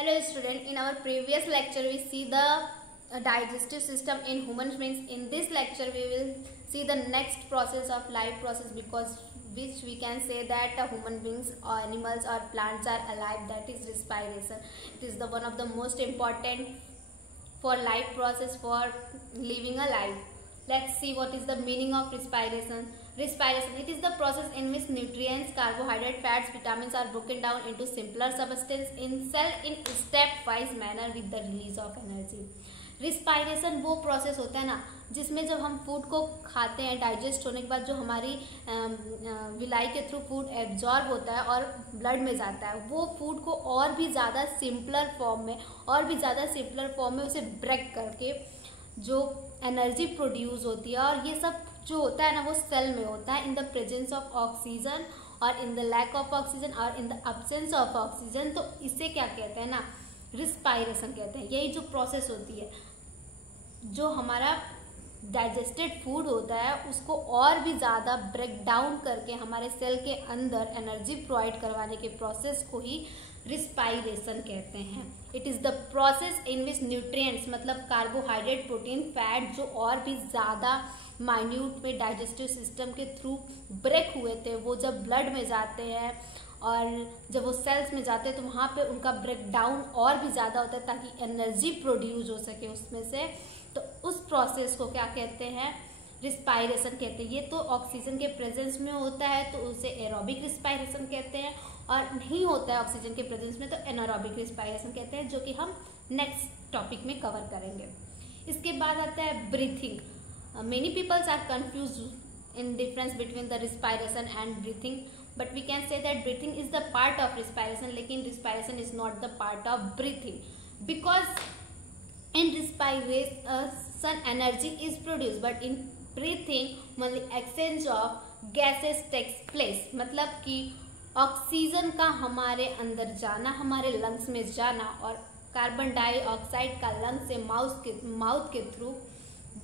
Hello student, in our previous lecture we see the digestive system in human beings. In this lecture we will see the next process of life process, because which we can say that human beings or animals or plants are alive, that is respiration. It is the one of the most important for life process for living a life. Let's see what is the meaning of respiration. Respiration, it is the process in which nutrients, carbohydrate, fats, vitamins are broken down into simpler substance in cell in step-wise manner with the release of energy. Respiration वो process होता है ना, जिसमें जब हम food को खाते हैं, डाइजेस्ट होने के बाद जो हमारी विलाई के थ्रू फूड एब्जॉर्ब होता है और ब्लड में जाता है, वो फूड को और भी ज़्यादा सिंपलर फॉर्म में उसे ब्रेक करके जो एनर्जी प्रोड्यूस होती है, और ये सब जो होता है ना वो सेल में होता है in the presence of oxygen और in the lack of oxygen और in the absence of oxygen. तो इसे क्या कहते हैं ना, रिस्पायरेशन कहते हैं। यही जो प्रोसेस होती है, जो हमारा डाइजेस्टेड फूड होता है उसको और भी ज़्यादा ब्रेक डाउन करके हमारे सेल के अंदर एनर्जी प्रोवाइड करवाने के प्रोसेस को ही रिस्पायरेशन कहते हैं। It is the process in which nutrients, मतलब कार्बोहाइड्रेट, प्रोटीन, फैट जो और भी ज़्यादा माइन्यूट में डाइजेस्टिव सिस्टम के थ्रू ब्रेक हुए थे, वो जब ब्लड में जाते हैं और जब वो सेल्स में जाते हैं तो वहाँ पे उनका ब्रेक डाउन और भी ज़्यादा होता है ताकि एनर्जी प्रोड्यूस हो सके उसमें से। तो उस प्रोसेस को क्या कहते हैं, रिस्पायरेशन कहते हैं। ये तो ऑक्सीजन के प्रेजेंस में होता है तो उसे एरोबिक रिस्पायरेशन कहते हैं, और नहीं होता है ऑक्सीजन के प्रेजेंस में तो एनारोबिक रिस्पायरेशन कहते हैं, जो कि हम नेक्स्ट टॉपिक में कवर करेंगे। इसके बाद आता है breathing. Many peoples are confuse in difference between the respiration and breathing, but we can say that breathing is the part of respiration, लेकिन respiration is not the part of breathing, because in respiration energy is produced but in breathing only exchange of gases takes place। मतलब कि oxygen का हमारे अंदर जाना, हमारे lungs में जाना, और कार्बन डाइऑक्साइड का लंग्स से माउथ के थ्रू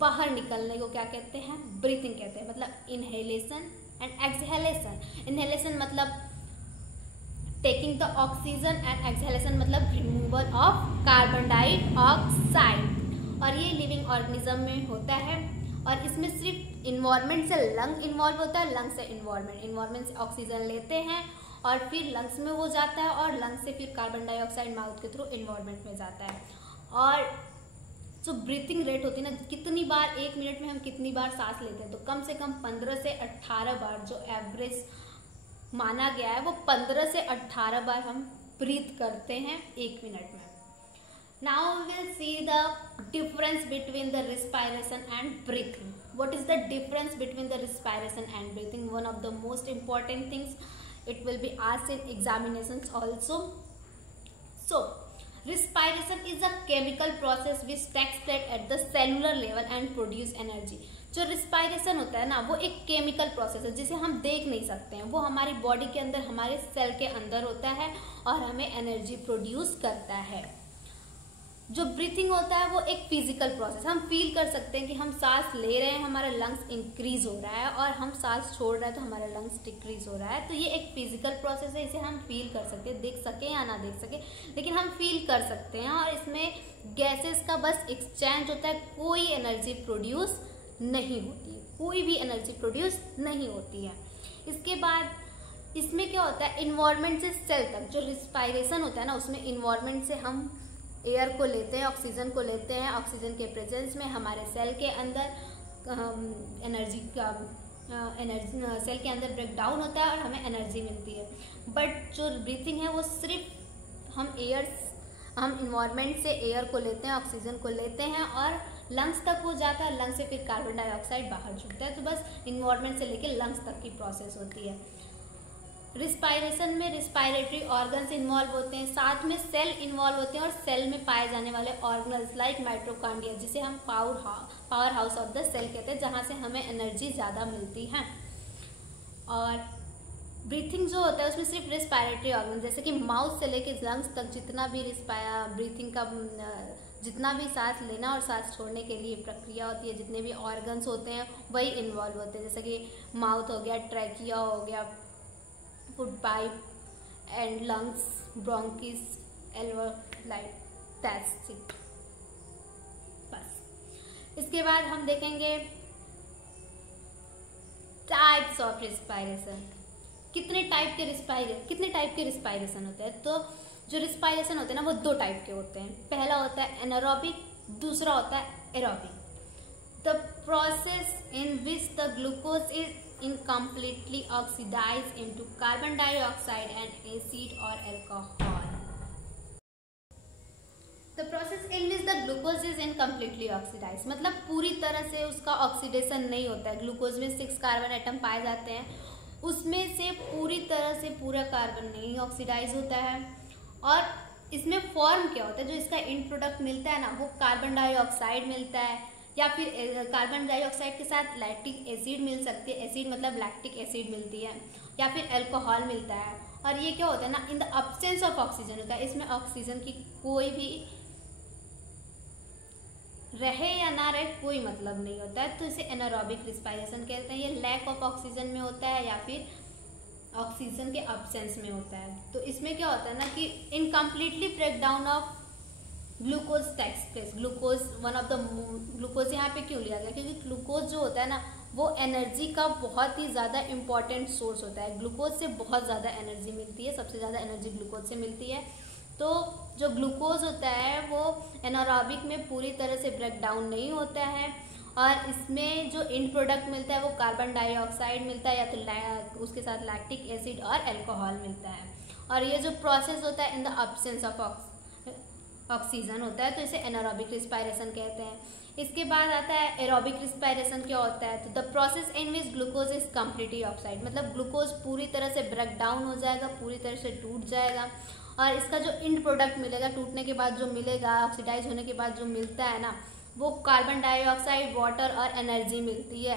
बाहर निकलने को क्या कहते हैं, ब्रीथिंग कहते हैं। मतलब इनहेलेशन एंड एक्सहेलेशन। इनहेलेशन मतलब taking the oxygen and exhalation मतलब रिमूवल ऑफ कार्बन डाइऑक्साइड। और ये लिविंग ऑर्गेनिज्म में होता है, और इसमें सिर्फ इन्वायरमेंट से लंग इन्वॉल्व होता है, लंग से इन्वायरमेंट से ऑक्सीजन लेते हैं और फिर लंग्स में वो जाता है, और लंग्स से फिर कार्बन डाइऑक्साइड माउथ के थ्रू इन्वायरमेंट में जाता है। और जो ब्रीथिंग रेट होती है ना, कितनी बार एक मिनट में हम कितनी बार सांस लेते हैं, तो कम से कम 15 से 18 बार जो एवरेज माना गया है वो 15 से 18 बार हम ब्रीथ करते हैं एक मिनट में। Now we will see the difference between the respiration and breathing. What is the difference between the respiration and breathing? One of the most important things, it will be asked in examinations also. So respiration is a chemical process which takes place at the cellular level and produce energy। जो respiration होता है ना, वो एक chemical process है जिसे हम देख नहीं सकते हैं, वो हमारी बॉडी के अंदर, हमारे सेल के अंदर होता है और हमें एनर्जी प्रोड्यूस करता है। जो ब्रीथिंग होता है वो एक फिजिकल प्रोसेस, हम फील कर सकते हैं कि हम सांस ले रहे हैं, हमारा लंग्स इंक्रीज हो रहा है, और हम सांस छोड़ रहे हैं तो हमारा लंग्स डिक्रीज हो रहा है। तो ये एक फिजिकल प्रोसेस है, इसे हम फील कर सकते हैं, देख सके या ना देख सके, लेकिन हम फील कर सकते हैं। और इसमें गैसेस का बस एक्सचेंज होता है, कोई एनर्जी प्रोड्यूस नहीं होती है, कोई भी एनर्जी प्रोड्यूस नहीं होती है। इसके बाद इसमें क्या होता है, इन्वायरमेंट से सेल तक जो रिस्पायरेशन होता है ना, उसमें इन्वायरमेंट से हम एयर को लेते हैं, ऑक्सीजन को लेते हैं, ऑक्सीजन के प्रेजेंस में हमारे सेल के अंदर एनर्जी सेल के अंदर ब्रेक डाउन होता है और हमें एनर्जी मिलती है। बट जो ब्रीथिंग है वो सिर्फ हम इन्वायरमेंट से एयर को लेते हैं, ऑक्सीजन को लेते हैं, और लंग्स तक वो जाता है, लंग्स से फिर कार्बन डाइऑक्साइड बाहर छूटता है। तो बस इन्वायरमेंट से लेकर लंग्स तक की प्रोसेस होती है। रिस्पायरेशन में रिस्पायरेटरी ऑर्गन्स इन्वॉल्व होते हैं, साथ में सेल इन्वॉल्व होते हैं, और सेल में पाए जाने वाले ऑर्गन्स लाइक माइटोकॉन्ड्रिया, जिसे हम power house of the cell कहते हैं, जहाँ से हमें एनर्जी ज़्यादा मिलती है। और ब्रीथिंग जो होता है उसमें सिर्फ रिस्पायरेटरी ऑर्गन, जैसे कि माउथ से लेकर लंग्स तक जितना भी ब्रीथिंग का जितना भी सांस लेना और सांस छोड़ने के लिए प्रक्रिया होती है, जितने भी ऑर्गन्स होते हैं वही इन्वॉल्व होते हैं, जैसे कि माउथ हो गया, ट्रैकिया हो गया, food pipe and lungs, bronchi alveoli, that's it. बस इसके बाद हम देखेंगे टाइप्स ऑफ रिस्पायरेशन। कितने टाइप के रिस्पायरेशन होते हैं? तो जो रिस्पायरेशन होते हैं ना वो दो टाइप के होते हैं। पहला होता है एनारोबिक, दूसरा होता है aerobic. The process in which the glucose is incompletely oxidised into carbon dioxide and acid और alcohol. The process in which the glucose is incompletely oxidise, मतलब पूरी तरह से उसका ऑक्सीडेशन नहीं होता है। ग्लूकोज में 6 कार्बन एटम पाए जाते हैं, उसमें से पूरी तरह से पूरा कार्बन नहीं ऑक्सीडाइज होता है। और इसमें फॉर्म क्या होता है? जो इसका एंड प्रोडक्ट मिलता है ना वो कार्बन डाइऑक्साइड मिलता है, या फिर कार्बन डाइऑक्साइड के साथ लैक्टिक एसिड मिल सकती है, एसिड मतलब लैक्टिक एसिड मिलती है, या फिर अल्कोहल मिलता है। और ये क्या होता है ना, इन द अब्सेंस ऑफ ऑक्सीजन होता है। इसमें ऑक्सीजन की कोई भी रहे या ना रहे कोई मतलब नहीं होता है, तो इसे एनारोबिक रिस्पायरेशन कहते हैं। ये लैक ऑफ ऑक्सीजन में होता है या फिर ऑक्सीजन के अब्सेंस में होता है। तो इसमें क्या होता है ना कि incompletely break down of glucose takes place. Glucose one of the glucose यहाँ पे क्यों लिया गया? क्योंकि ग्लूकोज जो होता है ना वो एनर्जी का बहुत ही ज़्यादा इंपॉर्टेंट सोर्स होता है। ग्लूकोज से बहुत ज़्यादा एनर्जी मिलती है, सबसे ज़्यादा एनर्जी ग्लूकोज से मिलती है। तो जो ग्लूकोज होता है वो एनारोबिक में पूरी तरह से ब्रेक डाउन नहीं होता है, और इसमें जो एंड प्रोडक्ट मिलता है वो कार्बन डाइऑक्साइड मिलता है, या तो उसके साथ लैक्टिक एसिड और अल्कोहल मिलता है। और ये जो प्रोसेस होता है in the absence of oxygen होता है, तो इसे एनारोबिक रिस्पायरेशन कहते हैं। इसके बाद आता है एरोबिक रिस्पायरेशन। क्या होता है? तो the process in which glucose is completely oxide, मतलब ग्लूकोज पूरी तरह से ब्रेक डाउन हो जाएगा, पूरी तरह से टूट जाएगा, और इसका जो एंड प्रोडक्ट मिलेगा टूटने के बाद जो मिलेगा, ऑक्सीडाइज होने के बाद जो मिलता है ना वो कार्बन डाइऑक्साइड, वाटर और एनर्जी मिलती है।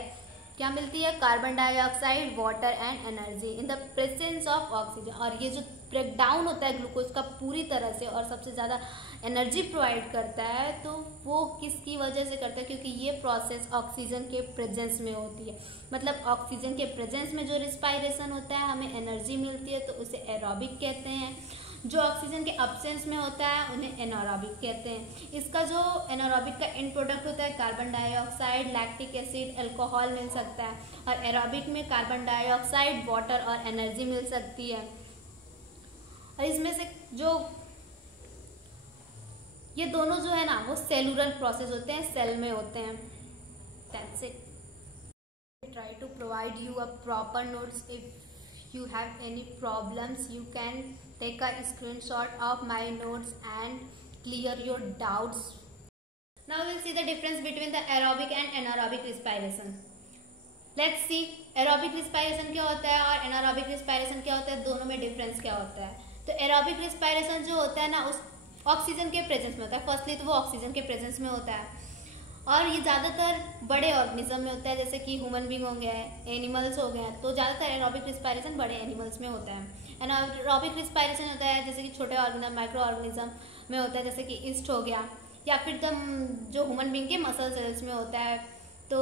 क्या मिलती है? Carbon dioxide, water and energy in the presence of oxygen. और ये जो ब्रेक डाउन होता है ग्लूकोज का पूरी तरह से और सबसे ज़्यादा एनर्जी प्रोवाइड करता है, तो वो किसकी वजह से करता है? क्योंकि ये प्रोसेस ऑक्सीजन के प्रेजेंस में होती है। मतलब ऑक्सीजन के प्रेजेंस में जो रिस्पायरेशन होता है हमें एनर्जी मिलती है, तो उसे एरोबिक कहते हैं। जो ऑक्सीजन के अब्सेंस में होता है उन्हें एनारोबिक कहते हैं। इसका जो एनारोबिक का एंड प्रोडक्ट होता है carbon dioxide, lactic acid, alcohol मिल सकता है, और एरोबिक में कार्बन डाइऑक्साइड, वाटर और एनर्जी मिल सकती है। और इसमें से जो ये दोनों जो है ना वो सेलुलर प्रोसेस होते हैं, सेल में होते हैं। That's it. Try to provide you a proper notes. If you have any problems you can take a screenshot of my notes and clear your doubts. Now we'll see the difference between the aerobic and anaerobic respiration. Let's see aerobic respiration क्या होता है और anaerobic respiration क्या होता है, दोनों में difference क्या होता है। तो aerobic respiration जो होता है ना उस ऑक्सीजन के प्रेजेंस में होता है। फर्स्टली तो वो ऑक्सीजन के प्रेजेंस में होता है, और ये ज़्यादातर बड़े ऑर्गेनिज्म में होता है, जैसे कि ह्यूमन बींग हो गया है, एनिमल्स हो गए हैं। तो ज़्यादातर एरोबिक रिस्पायरेशन बड़े एनिमल्स में होता है। एनारोबिक रिस्पायरेशन होता है जैसे कि छोटे ऑर्गेनिज्म, माइक्रो ऑर्गेनिज्म में होता है, जैसे कि ईस्ट हो गया, या फिर जो ह्यूमन बींग के मसल सेल्स में होता है, तो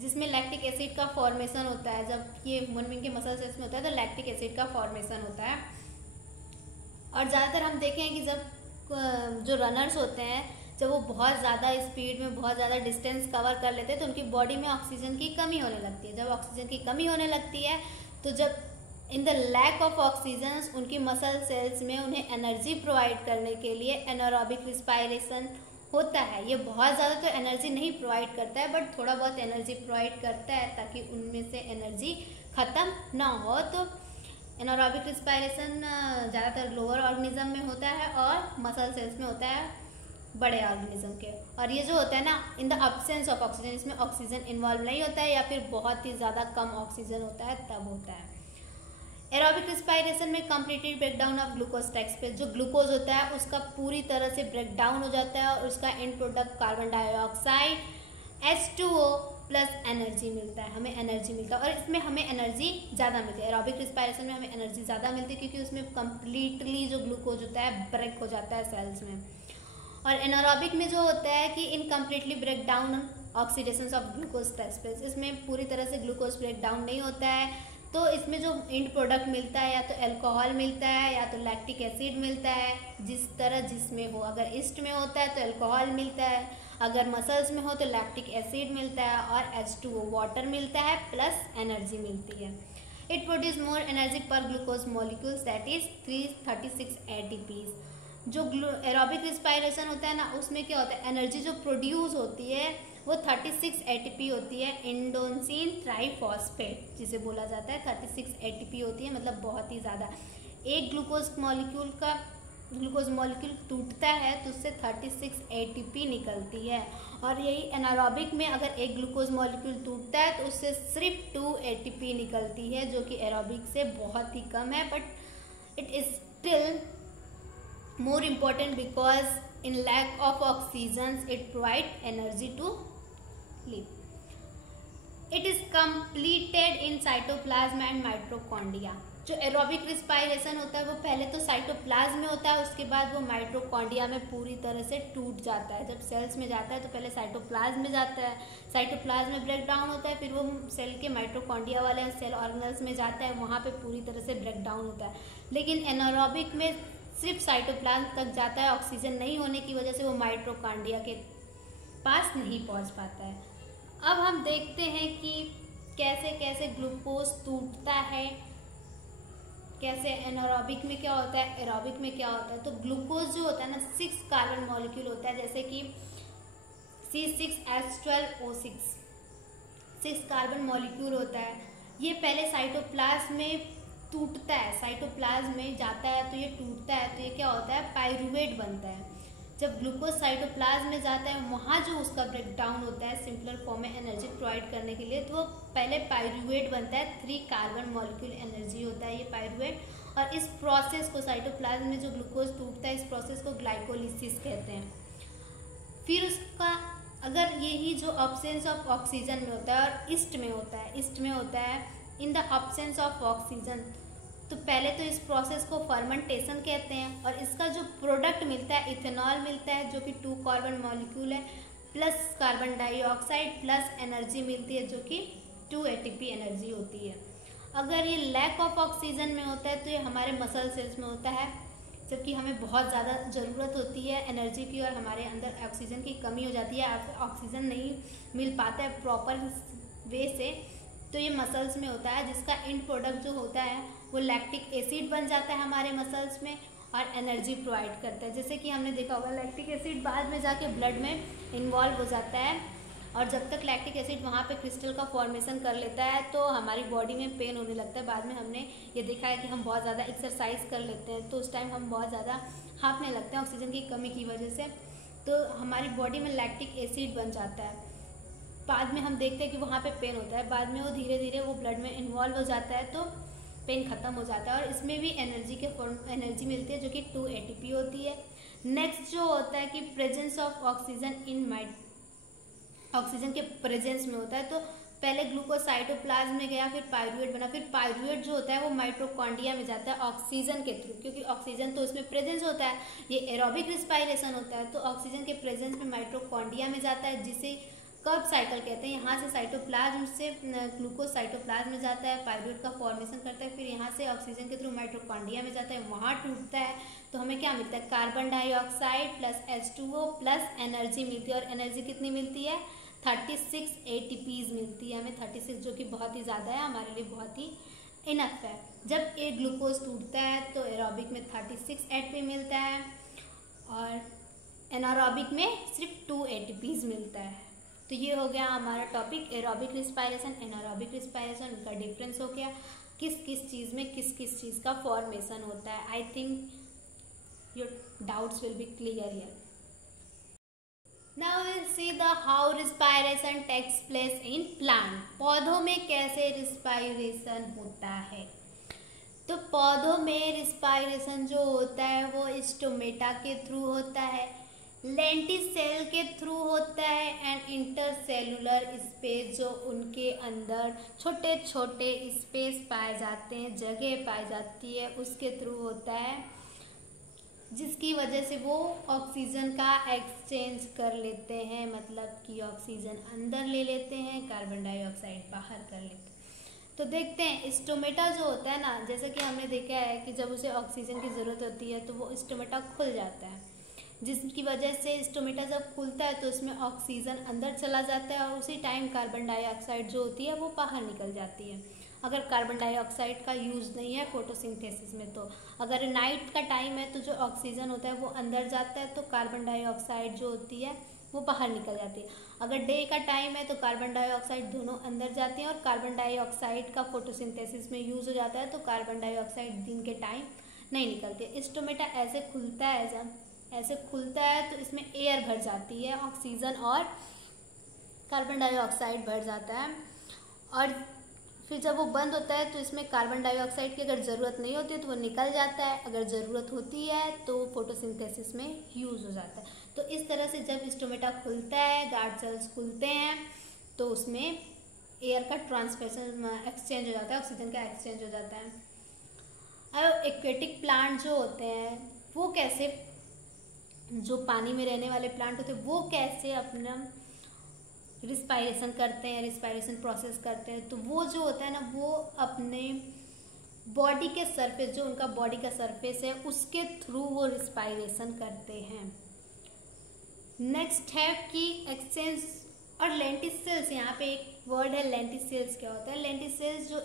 जिसमें लैक्टिक एसिड का फॉर्मेशन होता है। जब ये ह्यूमन बींग के मसल सेल्स में होता है तो लैक्टिक एसिड का फॉर्मेशन होता है। और ज़्यादातर हम देखें कि जब जो रनर्स होते हैं जब वो बहुत ज़्यादा स्पीड में बहुत ज़्यादा डिस्टेंस कवर कर लेते हैं तो उनकी बॉडी में ऑक्सीजन की कमी होने लगती है। जब ऑक्सीजन की कमी होने लगती है तो जब in the lack of oxygen उनकी मसल सेल्स में उन्हें एनर्जी प्रोवाइड करने के लिए एनारोबिक रिस्पायरेशन होता है। ये बहुत ज़्यादा तो एनर्जी नहीं प्रोवाइड करता है, बट थोड़ा बहुत एनर्जी प्रोवाइड करता है ताकि उनमें से एनर्जी ख़त्म ना हो। तो एनारोबिक रिस्पायरेशन ज़्यादातर लोअर ऑर्गेनिज्म में होता है और मसल सेल्स में होता है बड़े ऑर्गेनिज्म के। और ये जो होता है ना इन द अब्सेंस ऑफ ऑक्सीजन, इसमें ऑक्सीजन इन्वॉल्व नहीं होता है या फिर बहुत ही ज़्यादा कम ऑक्सीजन होता है तब होता है। एरोबिक रिस्पायरेशन में completely breakdown of glucose takes पे जो ग्लूकोज होता है उसका पूरी तरह से ब्रेकडाउन हो जाता है और उसका and product carbon dioxide H2O plus energy मिलता है, हमें एनर्जी मिलता है। और इसमें हमें एनर्जी ज़्यादा मिलती है। एरोबिक रिस्पायरेशन में हमें एनर्जी ज़्यादा मिलती है क्योंकि उसमें कंप्लीटली जो ग्लूकोज होता है ब्रेक हो जाता है सेल्स में। और एनारोबिक में जो होता है कि incompletely break down oxidation of glucose takes place, इसमें पूरी तरह से ग्लूकोज ब्रेक डाउन नहीं होता है तो इसमें जो एंड प्रोडक्ट मिलता है या तो अल्कोहल मिलता है या तो लैक्टिक एसिड मिलता है, जिस तरह जिसमें हो। अगर ईस्ट में होता है तो अल्कोहल मिलता है, अगर मसल्स में हो तो लैक्टिक एसिड मिलता है, और H2O वाटर मिलता है प्लस एनर्जी मिलती है। इट प्रोड्यूस मोर एनर्जी पर glucose molecules that is 336 ATPs। जो एरोबिक रिस्पायरेशन होता है ना, उसमें क्या होता है, एनर्जी जो प्रोड्यूस होती है वो 36 ATP होती है, इंडोसिन ट्राइफॉस्फेट जिसे बोला जाता है। 36 ATP होती है, मतलब बहुत ही ज़्यादा। एक ग्लूकोज मॉलिक्यूल टूटता है तो उससे 36 ATP निकलती है। और यही एनारोबिक में अगर एक ग्लूकोज मॉलिक्यूल टूटता है तो उससे सिर्फ 2 ATP निकलती है, जो कि एरोबिक से बहुत ही कम है, but it is still more important because in lack of oxygen it provide energy to live. It is completed in cytoplasm and mitochondria। जो एरोबिक रिस्पायरेशन होता है वो पहले तो साइटोप्लाज्म में होता है, उसके बाद वो माइटोकॉन्ड्रिया में पूरी तरह से टूट जाता है। जब सेल्स में जाता है तो पहले साइटोप्लाज्म में जाता है, साइटोप्लाज्म में ब्रेक डाउन होता है, फिर वो सेल के माइटोकॉन्ड्रिया वाले सेल ऑर्गेनल्स में जाता है, वहाँ पे पूरी तरह से ब्रेक डाउन होता है। लेकिन एनारोबिक में सिर्फ साइटोप्लाज्म तक जाता है, ऑक्सीजन नहीं होने की वजह से वो माइटोकॉन्ड्रिया के पास नहीं पहुंच पाता है। अब हम देखते हैं कि कैसे कैसे ग्लूकोज टूटता है, कैसे एनारोबिक में क्या होता है, एरोबिक में क्या होता है। तो ग्लूकोज जो होता है ना, 6 कार्बन मॉलिक्यूल होता है, जैसे कि C6H12O6 6 कार्बन मॉलिक्यूल होता है। ये पहले साइटोप्लाज्म में टूटता है, साइटोप्लाज्म में जाता है तो ये टूटता है, तो ये क्या होता है, पायरूवेट बनता है। जब ग्लूकोज साइटोप्लाज्म में जाता है, वहाँ जो उसका ब्रेक डाउन होता है सिंपलर फॉर्म में एनर्जी प्रोवाइड करने के लिए, तो वो पहले पायरूवेट बनता है। 3 कार्बन मॉलिक्यूल एनर्जी होता है ये पायरूवेट। और इस प्रोसेस को, साइटोप्लाज्म में जो ग्लूकोज टूटता है, इस प्रोसेस को ग्लाइकोलिसिस कहते हैं। फिर उसका अगर यही जो ऑब्सेंस ऑफ ऑक्सीजन में होता है और ईस्ट में होता है in the absence of oxygen, तो पहले तो इस प्रोसेस को फर्मेंटेशन कहते हैं। और इसका जो प्रोडक्ट मिलता है, इथेनॉल मिलता है, जो कि 2 कार्बन मॉलिक्यूल है plus carbon dioxide plus energy मिलती है, जो कि 2 ATP एनर्जी होती है। अगर ये लैक ऑफ ऑक्सीजन में होता है तो ये हमारे मसल सेल्स में होता है, जबकि हमें बहुत ज़्यादा ज़रूरत होती है एनर्जी की और हमारे अंदर ऑक्सीजन की कमी हो जाती है, ऑक्सीजन नहीं मिल पाता है प्रॉपर वे से, तो ये मसल्स में होता है, जिसका एंड प्रोडक्ट जो होता है वो लैक्टिक एसिड बन जाता है हमारे मसल्स में और एनर्जी प्रोवाइड करता है। जैसे कि हमने देखा होगा लैक्टिक एसिड बाद में जाके ब्लड में इन्वॉल्व हो जाता है, और जब तक लैक्टिक एसिड वहाँ पे क्रिस्टल का फॉर्मेशन कर लेता है तो हमारी बॉडी में पेन होने लगता है। बाद में हमने ये देखा है कि हम बहुत ज़्यादा एक्सरसाइज कर लेते हैं तो उस टाइम हम बहुत ज़्यादा हाँफने लगते हैं ऑक्सीजन की कमी की वजह से, तो हमारी बॉडी में लैक्टिक एसिड बन जाता है। बाद में हम देखते हैं कि वहाँ पे पेन होता है, बाद में वो धीरे धीरे वो ब्लड में इन्वॉल्व हो जाता है तो पेन खत्म हो जाता है। और इसमें भी एनर्जी मिलती है, जो कि 2 ATP होती है। नेक्स्ट जो होता है कि प्रेजेंस ऑफ ऑक्सीजन ऑक्सीजन के प्रेजेंस में होता है, तो पहले ग्लूकोज साइटोप्लाज्म में गया, फिर पायरूवेट बना, फिर पायरूवेट जो होता है वो माइटोकॉन्ड्रिया में जाता है ऑक्सीजन के थ्रू, क्योंकि ऑक्सीजन तो उसमें प्रेजेंस होता है। ये एरोबिक रिस्पायरेशन होता है तो ऑक्सीजन के प्रेजेंस में माइटोकॉन्ड्रिया में जाता है, जिसे कर्ब साइकिल कहते हैं। यहाँ से साइटोप्लाज्म से ग्लूकोज साइटोप्लाज्म में जाता है, पायरूवेट का फॉर्मेशन करता है, फिर यहाँ से ऑक्सीजन के थ्रू माइटोकॉन्ड्रिया में जाता है, वहाँ टूटता है, तो हमें क्या मिलता है, carbon dioxide plus H2O plus energy मिलती है। और एनर्जी कितनी मिलती है, 36 ATPs मिलती है हमें, 36, जो कि बहुत ही ज़्यादा है, हमारे लिए बहुत ही इनफ है। जब एक ग्लूकोज टूटता है तो एरोबिक में 36 ATP मिलता है और एनारोबिक में सिर्फ 2 ATPs मिलता है। तो ये हो गया हमारा topic aerobic respiration, anaerobic respiration, उनका डिफरेंस हो गया, किस किस चीज़ में किस किस चीज़ का फॉर्मेशन होता है। I think your doubts will be clear here. Now will see the how respiration takes place in plant. पौधों में कैसे रिस्पायरेशन होता है, तो पौधों में रिस्पायरेशन जो होता है वो स्टोमेटा के थ्रू होता है, लेंटिसेल के थ्रू होता है, एंड इंटरसेलुलर स्पेस जो उनके अंदर छोटे छोटे स्पेस पाए जाते हैं, जगह पाई जाती है, उसके थ्रू होता है, जिसकी वजह से वो ऑक्सीजन का एक्सचेंज कर लेते हैं, मतलब कि ऑक्सीजन अंदर ले लेते हैं, कार्बन डाइऑक्साइड बाहर कर लेते हैं। तो देखते हैं स्टोमेटा जो होता है ना, जैसे कि हमने देखा है कि जब उसे ऑक्सीजन की ज़रूरत होती है तो वो स्टोमेटा खुल जाता है, जिसकी वजह से स्टोमेटा जब खुलता है तो उसमें ऑक्सीजन अंदर चला जाता है और उसी टाइम कार्बन डाइऑक्साइड जो होती है वो बाहर निकल जाती है। अगर कार्बन डाइऑक्साइड का यूज़ नहीं है फोटोसिंथेसिस में, तो अगर नाइट का टाइम है तो जो ऑक्सीजन होता है वो अंदर जाता है तो कार्बन डाइऑक्साइड जो होती है वो बाहर निकल जाती है। अगर डे का टाइम है तो कार्बन डाइऑक्साइड दोनों अंदर जाती हैं और कार्बन डाइऑक्साइड का फोटोसिंथेसिस में यूज़ हो जाता है, तो कार्बन डाइऑक्साइड दिन के टाइम नहीं निकलती। स्टोमेटा ऐसे खुलता है, जब ऐसे खुलता है तो इसमें एयर भर जाती है, ऑक्सीजन और कार्बन डाइऑक्साइड भर जाता है, और फिर जब वो बंद होता है तो इसमें कार्बन डाइऑक्साइड की अगर ज़रूरत नहीं होती है तो वो निकल जाता है, अगर ज़रूरत होती है तो फोटोसिंथेसिस में यूज़ हो जाता है। तो इस तरह से जब स्टोमेटा खुलता है, गार्ड सेल्स खुलते हैं, तो उसमें एयर का ट्रांसफरेशन एक्सचेंज हो जाता है, ऑक्सीजन का एक्सचेंज हो जाता है। अब एक्वेटिक प्लांट जो होते हैं वो कैसे, जो पानी में रहने वाले प्लांट होते हैं वो कैसे अपना रिस्पायरेशन करते हैं, रिस्पायरेशन प्रोसेस करते हैं, तो वो जो होता है ना वो अपने बॉडी के सरफेस, जो उनका बॉडी का सरफेस है उसके थ्रू वो रिस्पायरेशन करते हैं। नेक्स्ट है कि एक्सचेंज और लेंटिसेल्स, यहाँ पे एक वर्ड है लेंटिसेल्स। क्या होता है लेंटिसेल्स? जो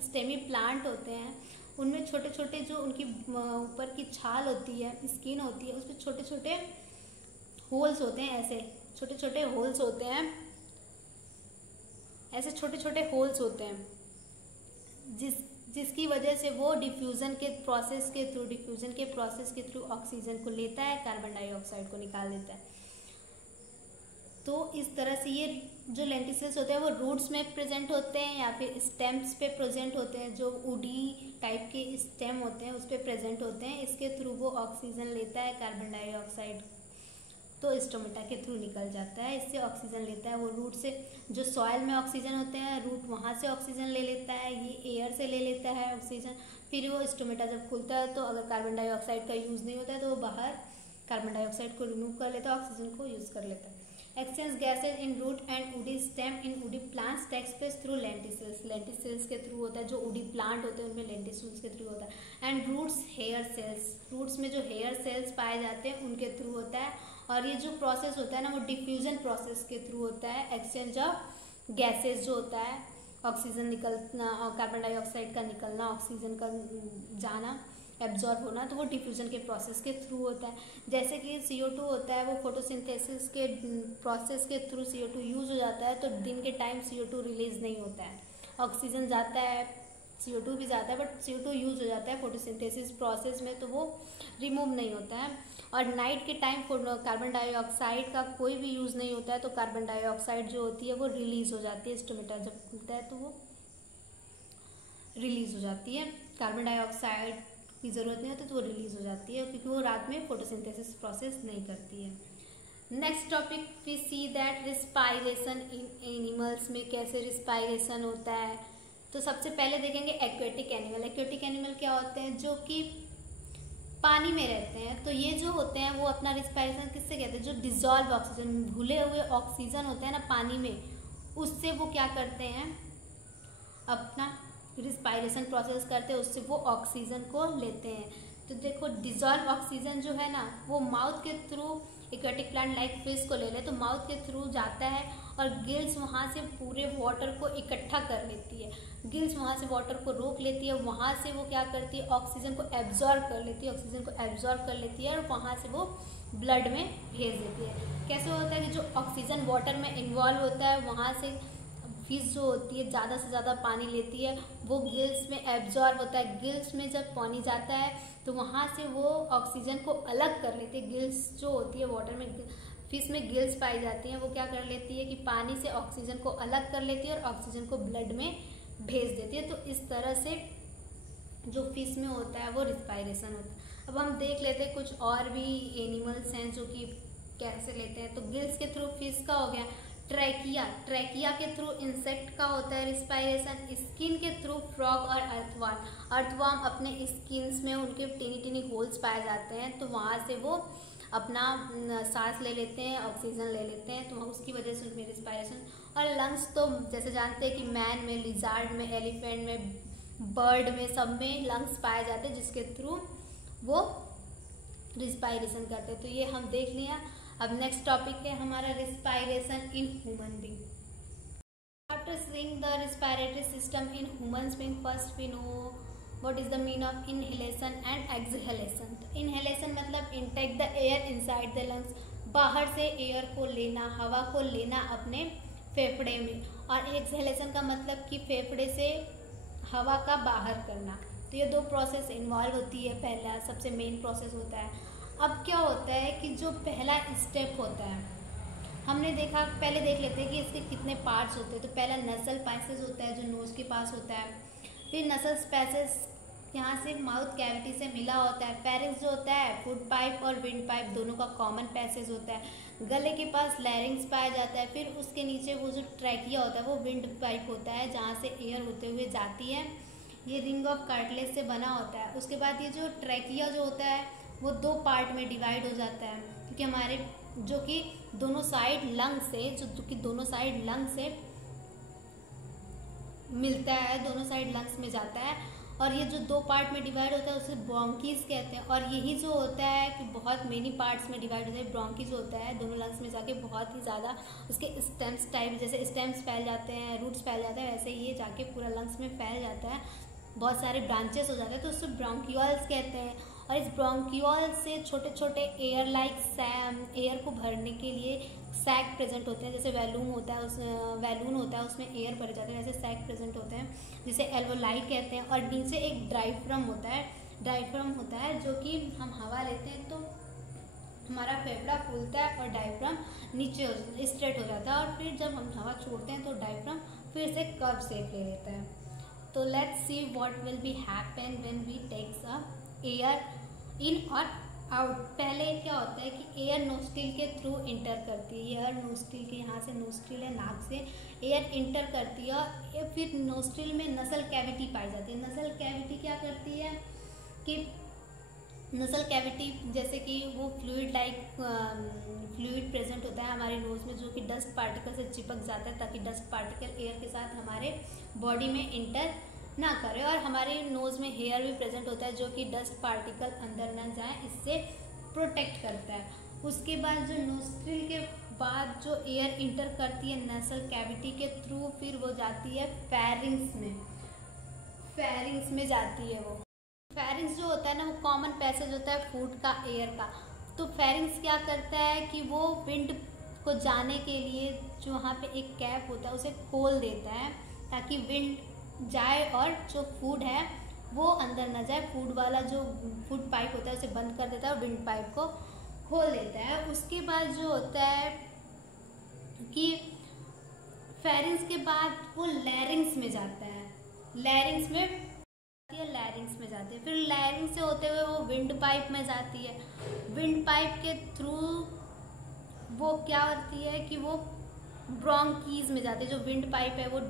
स्टेमी प्लांट होते हैं उनमें छोटे छोटे जो उनकी ऊपर की छाल होती है, स्किन होती है, उस पर छोटे छोटे होल्स होते हैं, ऐसे छोटे छोटे होल्स होते हैं, ऐसे छोटे छोटे होल्स होते हैं, जिसकी वजह से वो डिफ्यूज़न के प्रोसेस के थ्रू ऑक्सीजन को लेता है, कार्बन डाइऑक्साइड को निकाल देता है। तो इस तरह से ये जो लेंटिसेल्स होते हैं वो रूट्स में प्रेजेंट होते हैं या फिर स्टेम्स पे प्रेजेंट होते हैं, जो वुडी टाइप के स्टेम होते हैं उस पर प्रेजेंट होते हैं। इसके थ्रू वो ऑक्सीजन लेता है, कार्बन डाइऑक्साइड तो स्टोमेटा के थ्रू निकल जाता है, इससे ऑक्सीजन लेता है। वो रूट से, जो सॉइल में ऑक्सीजन होते हैं रूट वहाँ से ऑक्सीजन ले लेता है, ये एयर से ले लेता है ऑक्सीजन। फिर वो स्टोमेटा जब खुलता है तो अगर कार्बन डाइऑक्साइड का यूज़ नहीं होता है तो वो बाहर कार्बन डाइऑक्साइड को रिमूव कर लेता है, ऑक्सीजन को यूज़ कर लेता है। Exchange gases in root and woody stem in woody plants takes place through lenticels. Lenticels के थ्रू होता है, जो वुडी प्लांट होते हैं उनमें लेंटिसेल्स के थ्रू होता है। And roots hair cells, roots में जो हेयर सेल्स पाए जाते हैं उनके थ्रू होता है। और ये जो प्रोसेस होता है ना वो डिफ्यूजन प्रोसेस के थ्रू होता है। एक्सचेंज ऑफ गैसेज जो होता है, ऑक्सीजन निकलना और कार्बन डाइऑक्साइड का निकलना, ऑक्सीजन का जाना, एब्जॉर्ब होना, तो वो डिफ्यूजन के प्रोसेस के थ्रू होता है। जैसे कि CO2 होता है वो फोटोसिंथेसिस के प्रोसेस के थ्रू CO2 यूज़ हो जाता है, तो दिन के टाइम CO2 रिलीज नहीं होता है, ऑक्सीजन जाता है, CO2 भी जाता है, बट CO2 यूज़ हो जाता है फोटोसिंथेसिस प्रोसेस में, तो वो रिमूव नहीं होता है। और नाइट के टाइम कार्बन डाइऑक्साइड का कोई भी यूज़ नहीं होता है, तो कार्बन डाइऑक्साइड जो होती है वो रिलीज हो जाती है। स्टोमेटा जब खुलता है तो वो रिलीज हो जाती है, कार्बन डाइऑक्साइड की ज़रूरत नहीं होती तो वो रिलीज हो जाती है, क्योंकि वो रात में फोटोसिंथेसिस प्रोसेस नहीं करती है। Next topic we see that respiration in animals में कैसे रिस्पायरेशन होता है। तो सबसे पहले देखेंगे एक्वेटिक एनिमल। एक्वेटिक एनिमल क्या होते हैं? जो कि पानी में रहते हैं। तो ये जो होते हैं वो अपना रिस्पायरेशन किससे कहते हैं? जो डिजॉल्व ऑक्सीजन, घुले हुए ऑक्सीजन होते हैं ना पानी में, उससे वो क्या करते हैं? अपना रिस्पायरेशन प्रोसेस करते हैं, उससे वो ऑक्सीजन को लेते हैं। तो देखो डिजॉल्व ऑक्सीजन जो है ना वो माउथ के through, aquatic plant like fish को ले ले तो माउथ के थ्रू जाता है और गिल्स वहाँ से पूरे वाटर को इकट्ठा कर लेती है, गिल्स वहाँ से वाटर को रोक लेती है, वहाँ से वो क्या करती है? ऑक्सीजन को एब्जॉर्ब कर लेती है, ऑक्सीजन को एब्जॉर्ब कर लेती है और वहाँ से वो ब्लड में भेज देती है। कैसे होता है कि जो ऑक्सीजन वाटर में इन्वॉल्व होता है वहाँ से फिश जो होती है ज़्यादा से ज़्यादा पानी लेती है, वो गिल्स में एब्जॉर्ब होता है। गिल्स में जब पानी जाता है तो वहाँ से वो ऑक्सीजन को अलग कर लेती है। गिल्स जो होती है वाटर में, फिश में गिल्स पाई जाती हैं, वो क्या कर लेती है कि पानी से ऑक्सीजन को अलग कर लेती है और ऑक्सीजन को ब्लड में भेज देती है। तो इस तरह से जो फिश में होता है वो रिस्पायरेशन होता है। अब हम देख लेते हैं कुछ और भी एनिमल्स हैं जो कि कैसे लेते हैं। तो गिल्स के थ्रू फिश का हो गया। ट्रैकिया के थ्रू इंसेक्ट का होता है रिस्पायरेशन। स्किन के थ्रू फ्रॉग और अर्थवर्म अपने स्किन्स में उनके टीनी टीनी होल्स पाए जाते हैं, तो वहाँ से वो अपना सांस ले लेते हैं, ऑक्सीजन ले लेते हैं, तो उसकी वजह से उनमें रिस्पायरेशन और लंग्स तो जैसे जानते हैं कि मैन में, लिजार्ड में, एलिफेंट में, बर्ड में, सब में लंग्स पाए जाते हैं जिसके थ्रू वो रिस्पायरेशन करते हैं। तो ये हम देख लिया। अब नेक्स्ट टॉपिक है हमारा respiration in human being. After seeing the respiratory system in human being, first we know what is the mean of inhalation and exhalation. Inhalation मतलब intake the air inside the lungs, बाहर से air को लेना, हवा को लेना अपने फेफड़े में, और एक्सहेलेशन का मतलब कि फेफड़े से हवा का बाहर करना। तो ये दो प्रोसेस इन्वॉल्व होती है। पहला सबसे मेन प्रोसेस होता है। अब क्या होता है कि जो पहला स्टेप होता है, हमने देखा, पहले देख लेते हैं कि इसके कितने पार्ट्स होते हैं। तो पहला नसल पैसेज होता है जो नोज के पास होता है, फिर नसल पैसेज यहाँ से माउथ कैविटी से मिला होता है। फेरिंक्स जो होता है फूड पाइप और विंड पाइप दोनों का कॉमन पैसेज होता है। गले के पास लैरिंग्स पाया जाता है, फिर उसके नीचे वो जो ट्रैकिया होता है वो विंड पाइप होता है जहाँ से एयर होते हुए जाती है। ये रिंग ऑफ कार्टिलेज से बना होता है। उसके बाद ये जो ट्रैकिया जो होता है वो दो पार्ट में डिवाइड हो जाता है, क्योंकि हमारे जो कि दोनों साइड लंग से, जो कि दोनों साइड लंग से मिलता है, दोनों साइड लंग्स में जाता है। और ये जो दो पार्ट में डिवाइड होता है उसे ब्रोंकीज कहते हैं। और यही जो होता है कि बहुत मेनी पार्ट्स में डिवाइड होता है। ब्रोंकीज होता है दोनों लंग्स में जाके बहुत ही ज़्यादा उसके स्टेम्स टाइप, जैसे स्टेम्स फैल जाते हैं, रूट्स फैल जाते हैं, वैसे ये जाके पूरा लंग्स में फैल जाता है, बहुत सारे ब्रांचेस हो जाते हैं। तो उससे ब्रोंकियोल्स कहते हैं। और इस ब्रोंकियोल से छोटे छोटे एयर लाइक एयर को भरने के लिए सैक प्रेजेंट होते हैं। जैसे वैलून होता है उसमें एयर भरे जाते हैं, वैसे सैक प्रेजेंट होते हैं जिसे एल्वोलाई कहते हैं। और नीचे एक डायफ्राम होता है जो कि हम हवा लेते हैं तो हमारा फेफड़ा फूलता है और डायफ्राम नीचे स्ट्रेट हो जाता है, और फिर जब हम हवा छोड़ते हैं तो डायफ्राम फिर से कर्व शेप ले लेता है। तो let's see what will be happen when we takes a air in और आउट। पहले क्या होता है कि एयर नोस्ट्रिल के थ्रू इंटर करती है। एयर नोस्ट्रिल के यहाँ से, नोस्ट्रिल है नाक से, एयर इंटर करती है और फिर नोस्ट्रिल में नसल कैविटी पाई जाती है। नसल कैविटी क्या करती है कि नसल कैविटी जैसे कि वो फ्लूइड प्रेजेंट होता है हमारे नोज में, जो कि डस्ट पार्टिकल से चिपक जाता है ताकि डस्ट पार्टिकल एयर के साथ हमारे बॉडी में इंटर ना करे। और हमारे नोज में हेयर भी प्रेजेंट होता है जो कि डस्ट पार्टिकल अंदर ना जाए, इससे प्रोटेक्ट करता है। उसके बाद जो नोस्ट्रिल के बाद जो एयर इंटर करती है नसल कैविटी के थ्रू, फिर वो जाती है फेरिंग्स में जाती है। वो फेरिंग्स जो होता है ना, वो कॉमन पैसेज होता है फूड का, एयर का। तो फेरिंग्स क्या करता है कि वो विंड को जाने के लिए जो वहाँ पे एक कैप होता है उसे खोल देता है ताकि विंड जाए और जो फूड है वो अंदर न जाए। फूड वाला जो फूड पाइप होता है उसे बंद कर देता है और विंड पाइप को खोल देता है। उसके बाद जो होता है कि फेरिंग्स के बाद वो लैरिंग्स में जाता है, लैरिंग्स में जाती है। फिर लैरिंग्स से होते हुए वो विंड पाइप में जाती है। विंड पाइप के थ्रू वो क्या होती है कि वो ब्रोंकीज में जाती है। जो विंड पाइप है वो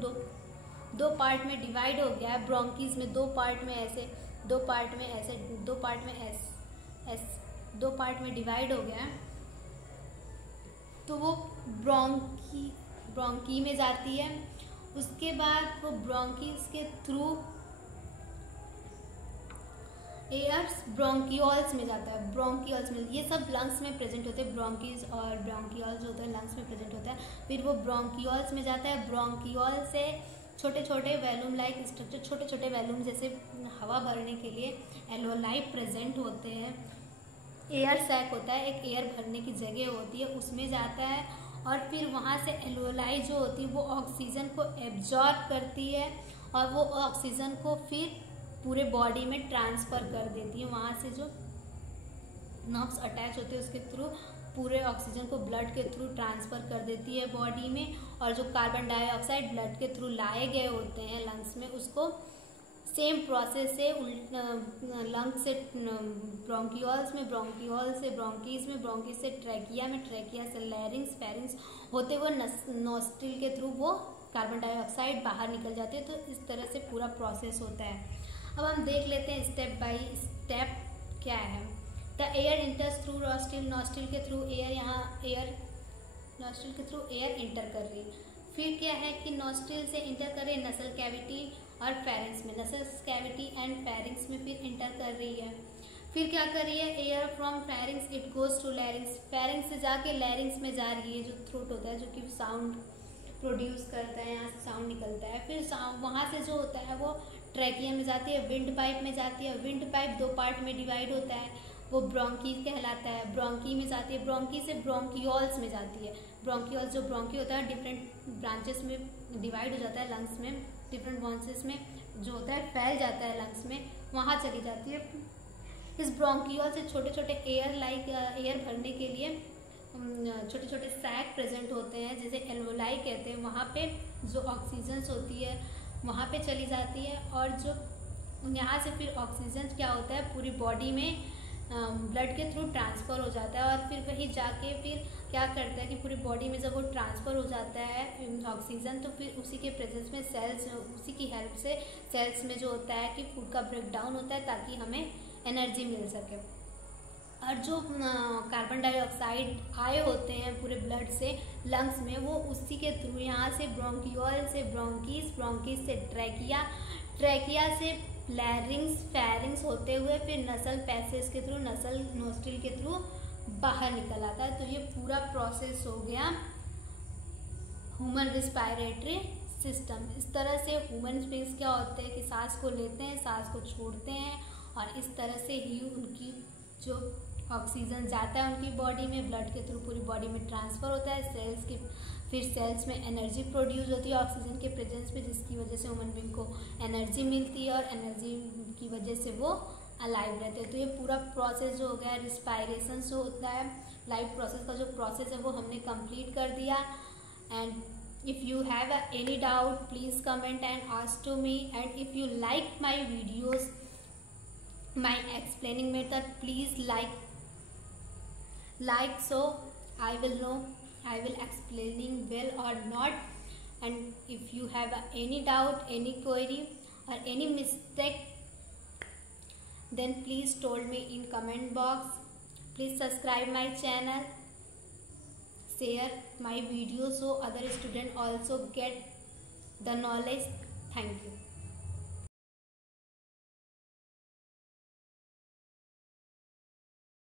दो पार्ट में डिवाइड हो गया है। ब्रोंकीज में दो पार्ट में ऐसे, दो पार्ट में ऐसे, दो पार्ट में ऐसे, दो पार्ट में डिवाइड हो गया है। तो वो ब्रोंकी में जाती है। उसके बाद वो ब्रोंकीज के थ्रू एयर ब्रोंकियोल्स में जाता है। ब्रोंकियोल्स में ये सब लंग्स में प्रेजेंट होते हैं। ब्रोंकीज और ब्रोंकियोल्स जो होते हैं लंग्स में प्रेजेंट होता है। फिर वो ब्रोंकियोल्स में जाता है। ब्रोंकियोल से छोटे छोटे वैल्यूम लाइक स्ट्रक्चर, छोटे छोटे वैल्यूम जैसे हवा भरने के लिए एल्वोलाई प्रेजेंट होते हैं। एयर सैक होता है, एक एयर भरने की जगह होती है, उसमें जाता है। और फिर वहाँ से एल्वोलाई जो होती है वो ऑक्सीजन को एब्जॉर्ब करती है और वो ऑक्सीजन को फिर पूरे बॉडी में ट्रांसफ़र कर देती है। वहाँ से जो नर्व्स अटैच होते हैं उसके थ्रू पूरे ऑक्सीजन को ब्लड के थ्रू ट्रांसफ़र कर देती है बॉडी में। और जो कार्बन डाइऑक्साइड ब्लड के थ्रू लाए गए होते हैं लंग्स में, उसको सेम प्रोसेस से लंग्स से ब्रोंकियोल्स में, ब्रोंकियोल से ब्रोंकीज में, ब्रोंकीज से ट्रैकिया में, ट्रैकिया से लैरिंग्स, फेरिंग्स होते हुए नोस्ट्रिल के थ्रू वो कार्बन डाइऑक्साइड बाहर निकल जाती है। तो इस तरह से पूरा प्रोसेस होता है। अब हम देख लेते हैं स्टेप बाय स्टेप क्या है। The air इंटर्स through nostril, nostril के थ्रू एयर, यहाँ एयर नोस्ट्रिल के थ्रू एयर इंटर कर रही है। फिर क्या है कि नॉस्ट्रिल से इंटर कर रही है नसल कैविटी और फेरिंग्स में, नसल कैविटी एंड फेरिंग्स में फिर इंटर कर रही है। फिर क्या कर रही है, air from pharynx it goes to larynx, pharynx से जाके लैरिंग्स में जा रही है, जो थ्रोट होता है जो कि साउंड प्रोड्यूस करता है, यहाँ से साउंड निकलता है। फिर वहाँ से जो होता है वो ट्रैकिया में जाती है, विंड पाइप में जाती है। विंड पाइप 2 पार्ट में डिवाइड होता है, वो ब्रोंकी कहलाता है, ब्रोंकी में जाती है, ब्रोंकी से ब्रोंकियोल्स में जाती है। ब्रोंकियोल्स जो ब्रोंकी होता है डिफरेंट ब्रांचेस में डिवाइड हो जाता है लंग्स में, डिफरेंट ब्रांचेस में जो होता है फैल जाता है लंग्स में, वहाँ चली जाती है। इस ब्रोंकियोल से छोटे छोटे एयर भरने के लिए छोटे छोटे सैक प्रेजेंट होते हैं, जैसे एल्वोलाई कहते हैं, वहाँ पे जो ऑक्सीजन होती है वहाँ पे चली जाती है। और जो यहाँ से फिर ऑक्सीजन क्या होता है पूरी बॉडी में ब्लड के थ्रू ट्रांसफ़र हो जाता है, और फिर वही जाके फिर क्या करता है कि पूरी बॉडी में जब वो ट्रांसफ़र हो जाता है ऑक्सीजन, तो फिर उसी के प्रेजेंस में सेल्स, उसी की हेल्प से सेल्स में जो होता है कि फूड का ब्रेक डाउन होता है ताकि हमें एनर्जी मिल सके। और जो कार्बन डाइऑक्साइड आए होते हैं पूरे ब्लड से लंग्स में, वो उसी के थ्रू यहाँ से ब्रोंकियोल से ब्रोंकीस, ब्रोंकीस से ट्रैकिया, ट्रैकिया से लैरिंग्स, फेरिंग्स होते हुए फिर नसल पैसेज के थ्रू, नसल नोस्ट्रिल के थ्रू बाहर निकल आता है। तो ये पूरा प्रोसेस हो गया ह्यूमन रिस्पायरेटरी सिस्टम। इस तरह से ह्यूमन बींग्स क्या होते हैं कि सांस को लेते हैं, सांस को छोड़ते हैं, और इस तरह से ही उनकी जो ऑक्सीजन जाता है उनकी बॉडी में, ब्लड के थ्रू पूरी बॉडी में ट्रांसफ़र होता है सेल्स की, फिर सेल्स में एनर्जी प्रोड्यूस होती है ऑक्सीजन के प्रेजेंस में, जिसकी वजह से ह्यूमन बींग को एनर्जी मिलती है, और एनर्जी की वजह से वो अलाइव रहते हैं। तो ये पूरा प्रोसेस जो हो गया रिस्पायरेशन जो होता है, लाइफ प्रोसेस का जो प्रोसेस है वो हमने कंप्लीट कर दिया। And if you have any doubt please comment and ask to me, and if you like my videos, my explaining method, please like so I will know I will explaining well or not. And if you have any doubt, any query or any mistake, then please told me in comment box. Please subscribe my channel, share my video so other students also get the knowledge. Thank you.